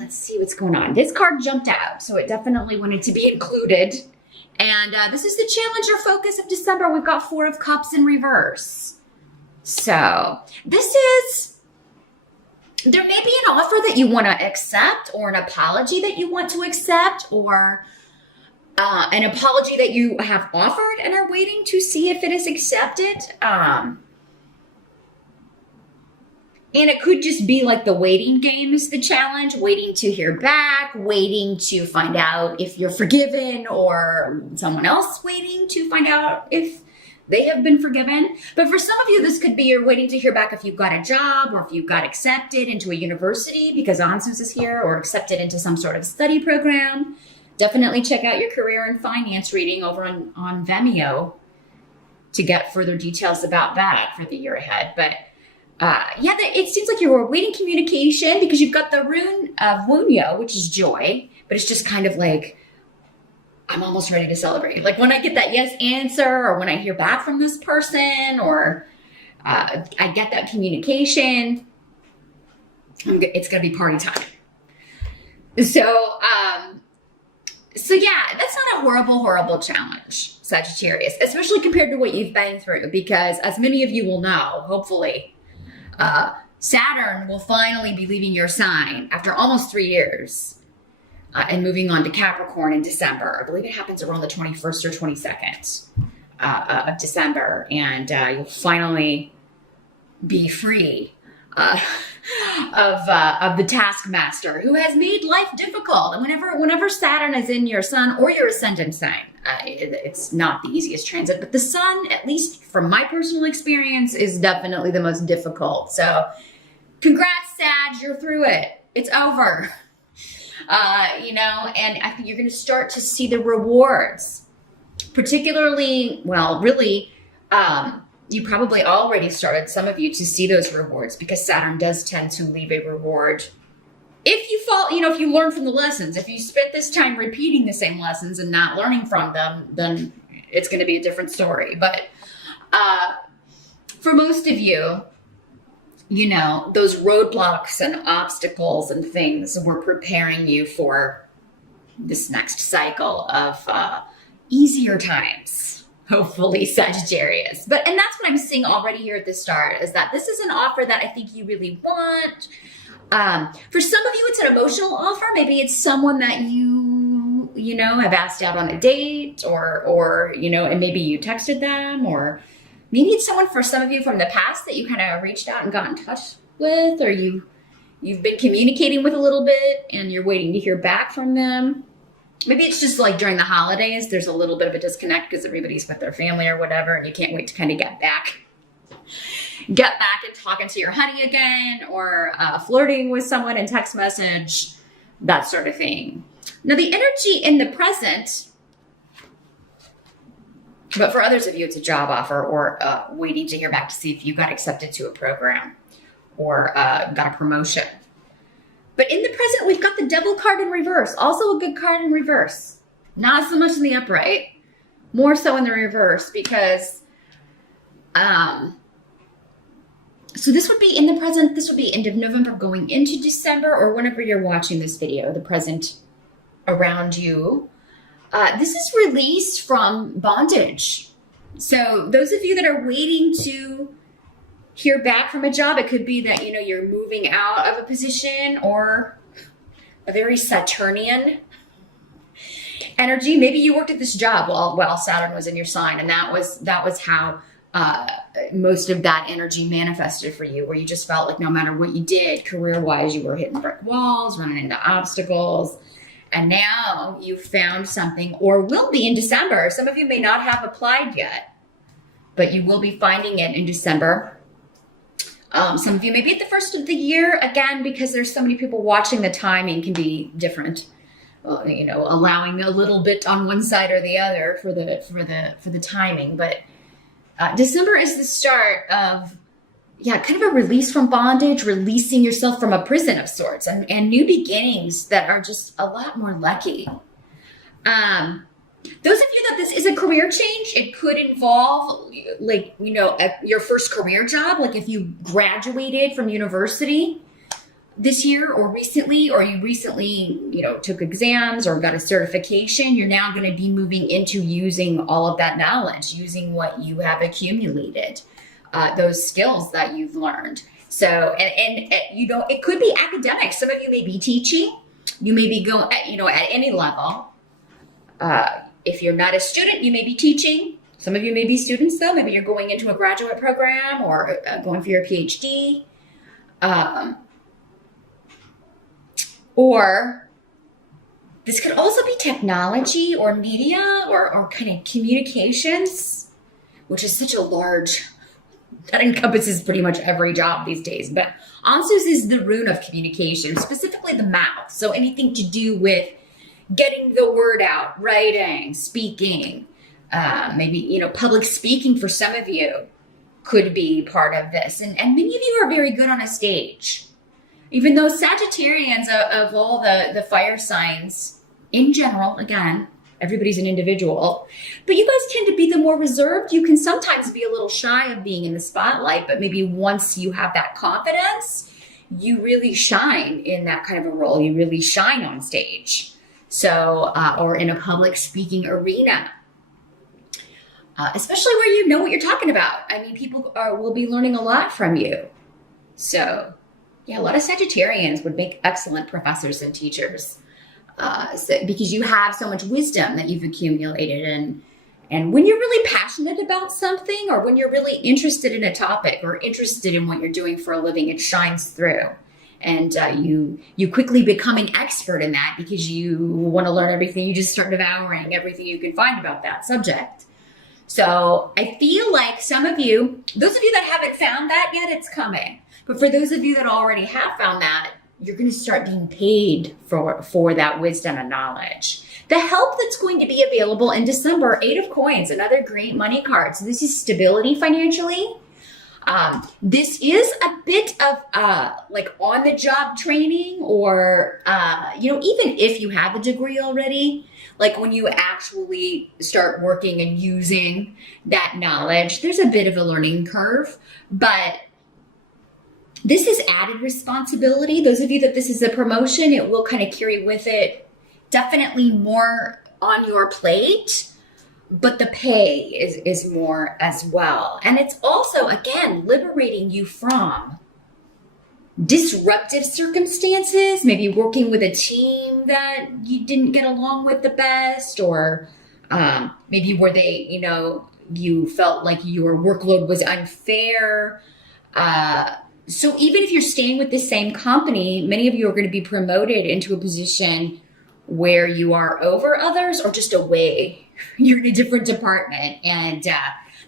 let's see what's going on. This card jumped out, so it definitely wanted to be included. And this is the challenge or focus of December. We've got 4 of Cups in reverse. So this is, there may be an offer that you want to accept, or an apology that you want to accept, or an apology that you have offered and are waiting to see if it is accepted. And it could just be like the waiting game is the challenge, waiting to hear back, waiting to find out if you're forgiven, or someone else waiting to find out if they have been forgiven. But for some of you, this could be you're waiting to hear back if you've got a job, or if you got accepted into a university because Ansus is here, or accepted into some sort of study program. Definitely check out your career and finance reading over on Vimeo to get further details about that for the year ahead. But yeah, it seems like you're awaiting communication because you've got the rune of Wunyo, which is joy, but it's just kind of like, I'm almost ready to celebrate. Like when I get that yes answer, or when I hear back from this person, or I get that communication, it's going to be party time. So yeah, that's not a horrible challenge, Sagittarius, especially compared to what you've been through, because as many of you will know, hopefully, Saturn will finally be leaving your sign after almost 3 years and moving on to Capricorn in December. I believe it happens around the 21st or 22nd of December, and you'll finally be free of the taskmaster who has made life difficult. And whenever Saturn is in your sun or your ascendant sign, it's not the easiest transit, but the sun, at least from my personal experience, is definitely the most difficult. So congrats, Sag, you're through it. It's over. You know, and I think you're going to start to see the rewards, particularly, well, really, you probably already started, some of you, to see those rewards, because Saturn does tend to leave a reward. If you fall, you know, if you learn from the lessons, if you spent this time repeating the same lessons and not learning from them, then it's going to be a different story. But for most of you, you know, those roadblocks and obstacles and things were preparing you for this next cycle of easier times, hopefully, Sagittarius. And that's what I'm seeing already here at the start, is that this is an offer that I think you really want. For some of you, it's an emotional offer. Maybe it's someone that you know, have asked out on a date, or, you know, and maybe you texted them, or maybe it's someone, for some of you, from the past that you kind of reached out and got in touch with, or you've been communicating with a little bit and you're waiting to hear back from them. Maybe it's just like during the holidays, there's a little bit of a disconnect because everybody's with their family or whatever, and you can't wait to kind of get back and talking to your honey again, or flirting with someone in text message, that sort of thing. Now, the energy in the present, but for others of you, it's a job offer, or waiting to hear back to see if you got accepted to a program, or got a promotion. But in the present, we've got the Devil card in reverse. Also a good card in reverse. Not so much in the upright. More so in the reverse, because so this would be in the present. This would be end of November going into December, or whenever you're watching this video, the present around you. This is release from bondage. So those of you that are waiting to hear back from a job, it could be that, you know, you're moving out of a position, or a very Saturnian energy. Maybe you worked at this job while Saturn was in your sign, and that was how most of that energy manifested for you, where you just felt like no matter what you did career-wise, you were hitting brick walls, running into obstacles. And now you found something, or will be in December. Some of you may not have applied yet, but you will be finding it in December. Some of you may be at the first of the year, again, because there's so many people watching, the timing can be different. You know, allowing a little bit on one side or the other for the timing. But December is the start of, yeah, kind of a release from bondage, releasing yourself from a prison of sorts, and new beginnings that are just a lot more lucky. Those of you that this is a career change, it could involve, like, you know, your first career job. Like if you graduated from university, this year or recently, or you recently, took exams or got a certification, you're now going to be moving into using all of that knowledge, using what you have accumulated, those skills that you've learned. So, and it could be academic. Some of you may be teaching. You may be going, at any level. If you're not a student, you may be teaching. Some of you may be students, though. Maybe you're going into a graduate program or going for your PhD. Or this could also be technology or media or kind of communications, which is such a large, that encompasses pretty much every job these days. But Ansus is the rune of communication, specifically the mouth. So anything to do with getting the word out, writing, speaking, maybe, public speaking for some of you could be part of this. And many of you are very good on a stage. Even though Sagittarians of all the fire signs in general, again, everybody's an individual, but you guys tend to be the more reserved. You can sometimes be a little shy of being in the spotlight, but maybe once you have that confidence, you really shine in that kind of a role. You really shine on stage. So, or in a public speaking arena, especially where you know what you're talking about. I mean, people will be learning a lot from you. So, yeah, a lot of Sagittarians would make excellent professors and teachers because you have so much wisdom that you've accumulated. And when you're really passionate about something, or when you're really interested in a topic or interested in what you're doing for a living, it shines through. And you quickly become an expert in that because you want to learn everything. You just start devouring everything you can find about that subject. So I feel like some of you, those of you that haven't found that yet, it's coming. But for those of you that already have found that, you're going to start being paid for that wisdom and knowledge. The help that's going to be available in December, 8 of Coins, another great money card. So this is stability financially. This is a bit of like on-the-job training, or even if you have a degree already, like when you actually start working and using that knowledge, there's a bit of a learning curve, but this is added responsibility. Those of you that this is a promotion, it will kind of carry with it definitely more on your plate, but the pay is more as well. And it's also, again, liberating you from disruptive circumstances, maybe working with a team that you didn't get along with the best, or maybe where you felt like your workload was unfair. So even if you're staying with the same company, many of you are going to be promoted into a position where you are over others or just away. You're in a different department. And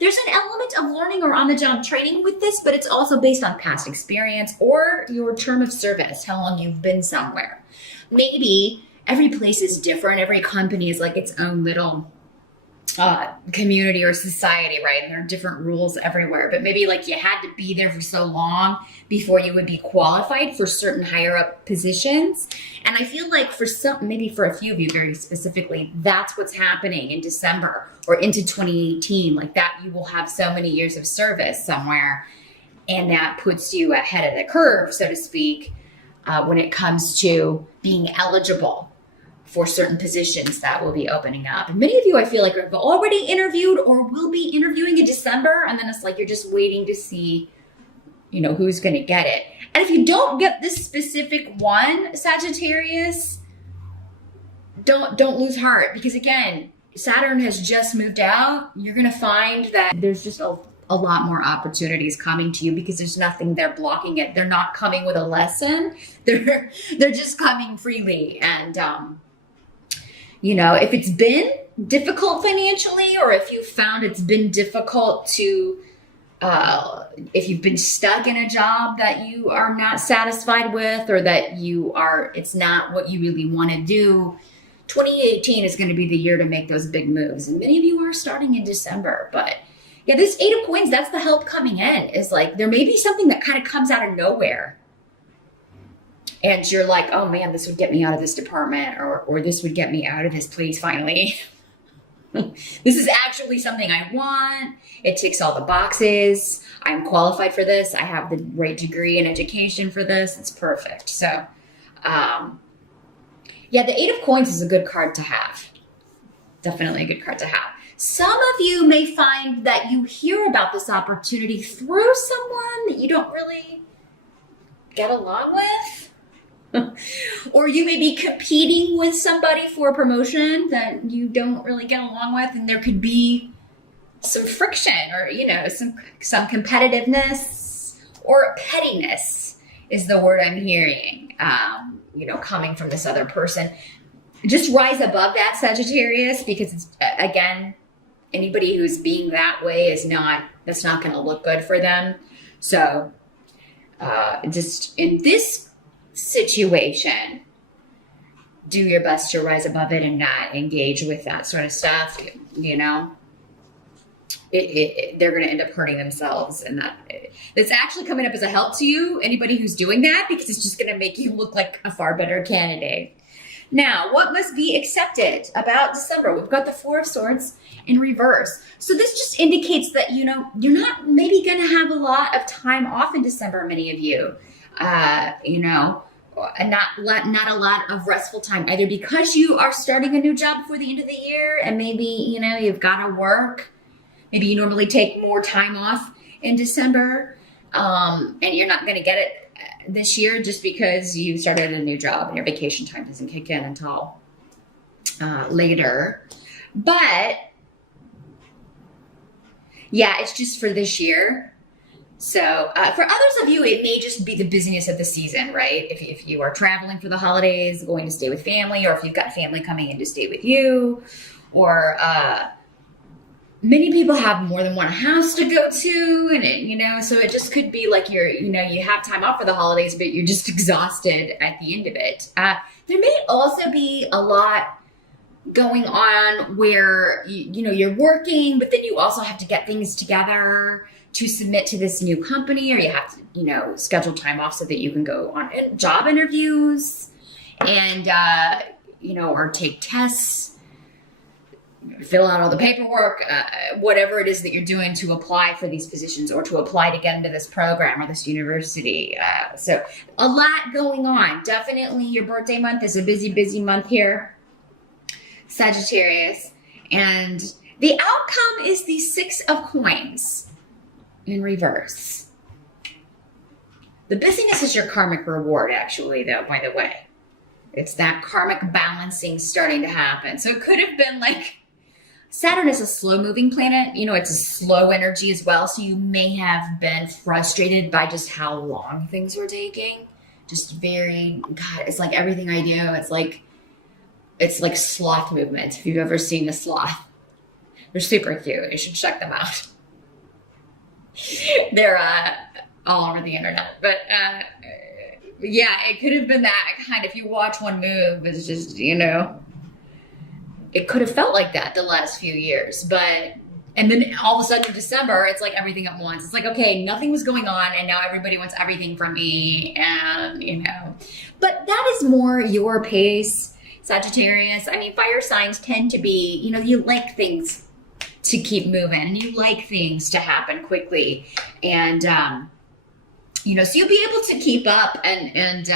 there's an element of learning or on-the-job training with this, but it's also based on past experience or your term of service, how long you've been somewhere. Maybe every place is different. Every company is like its own little community or society, right? And there are different rules everywhere, but maybe like you had to be there for so long before you would be qualified for certain higher up positions. And I feel like maybe for a few of you very specifically, that's what's happening in December or into 2018, like that you will have so many years of service somewhere, and that puts you ahead of the curve, so to speak, when it comes to being eligible for certain positions that will be opening up. And many of you, I feel like, have already interviewed or will be interviewing in December. And then it's like, you're just waiting to see, who's going to get it. And if you don't get this specific one, Sagittarius, don't lose heart. Because again, Saturn has just moved out. You're going to find that there's just a lot more opportunities coming to you because there's nothing there blocking it. They're not coming with a lesson. They're just coming freely. And, if it's been difficult financially, or if you found it's been difficult to, if you've been stuck in a job that you are not satisfied with, or that it's not what you really want to do, 2018 is going to be the year to make those big moves. And many of you are starting in December, but yeah, this 8 of Coins, that's the help coming in. Is like, there may be something that kind of comes out of nowhere. And you're like, oh man, this would get me out of this department, or this would get me out of this place finally. This is actually something I want. It ticks all the boxes. I'm qualified for this. I have the right degree and education for this. It's perfect. So, yeah, the Eight of Coins is a good card to have. Definitely a good card to have. Some of you may find that you hear about this opportunity through someone that you don't really get along with. Or you may be competing with somebody for a promotion that you don't really get along with, and there could be some friction or, you know, some competitiveness or pettiness is the word I'm hearing, you know, coming from this other person. Just rise above that, Sagittarius, because it's, again, anybody who's being that way that's not going to look good for them. So just in this situation, do your best to rise above it and not engage with that sort of stuff. You know, they're going to end up hurting themselves, and that's actually coming up as a help to you, anybody who's doing that, because it's just going to make you look like a far better candidate. Now, what must be accepted about December? We've got the Four of Swords in reverse. So this just indicates that, you know, you're not maybe going to have a lot of time off in December, many of you. You know, and not a lot of restful time, either because you are starting a new job before the end of the year, and maybe, you know, you've got to work. Maybe you normally take more time off in December, and you're not going to get it this year just because you started a new job and your vacation time doesn't kick in until later. But yeah, it's just for this year. So for others of you, it may just be the busyness of the season, right? If you are traveling for the holidays, going to stay with family, or if you've got family coming in to stay with you, or many people have more than one house to go to, and you know, so it just could be like you have time off for the holidays, but you're just exhausted at the end of it. There may also be a lot going on where you know you're working, but then you also have to get things together to submit to this new company, or you have to, you know, schedule time off so that you can go on job interviews and, you know, or take tests, fill out all the paperwork, whatever it is that you're doing to apply for these positions or to apply to get into this program or this university. So a lot going on. Definitely your birthday month is a busy, busy month here, Sagittarius. And the outcome is the Six of Coins in reverse. The busyness is your karmic reward, actually, though, by the way. It's that karmic balancing starting to happen. So it could have been like, Saturn is a slow-moving planet. You know, it's a slow energy as well. So you may have been frustrated by just how long things were taking. Just very, God, it's like everything I do. It's like sloth movement. If you've ever seen a sloth, they're super cute. You should check them out. They're all over the internet, but yeah, it could have been that kind. If you watch one move, it's just, you know, it could have felt like that the last few years, and then all of a sudden in December, it's like everything at once. It's like, okay, nothing was going on, and now everybody wants everything from me, and you know, but that is more your pace, Sagittarius. I mean, fire signs tend to be, you know, you like things to keep moving, and you like things to happen quickly, and you know, so you'll be able to keep up, and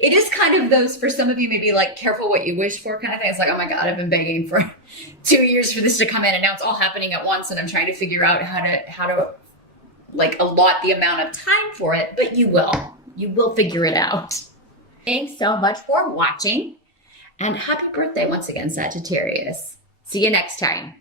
it is kind of those, for some of you, maybe like careful what you wish for kind of thing. It's like, oh my God, I've been begging for 2 years for this to come in, and now it's all happening at once, and I'm trying to figure out how to like allot the amount of time for it, but you will figure it out. Thanks so much for watching, and happy birthday once again, Sagittarius. See you next time.